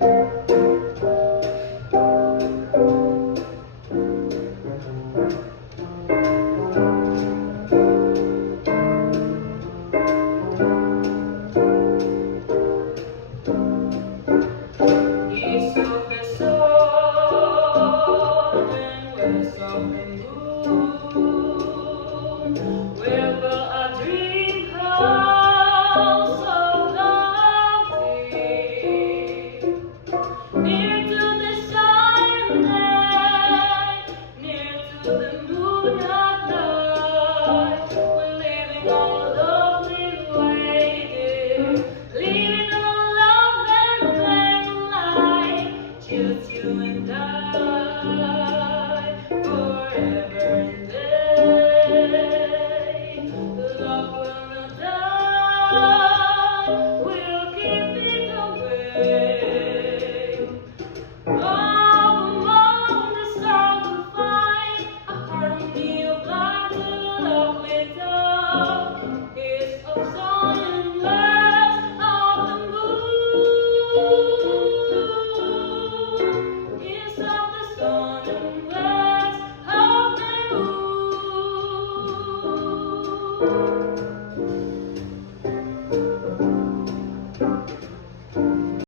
East of the sun and west of the moon, where a dream house of lovely, near to the sunlight, near to the moon at night. We're living on a lovely way, dear, living on love and light, just you and I, forever and day. Love will not die, we'll keep it away. Among the stars will find a harmony of life, the lovely dawn is of sun and west of the moon, is of the sun and west of the moon.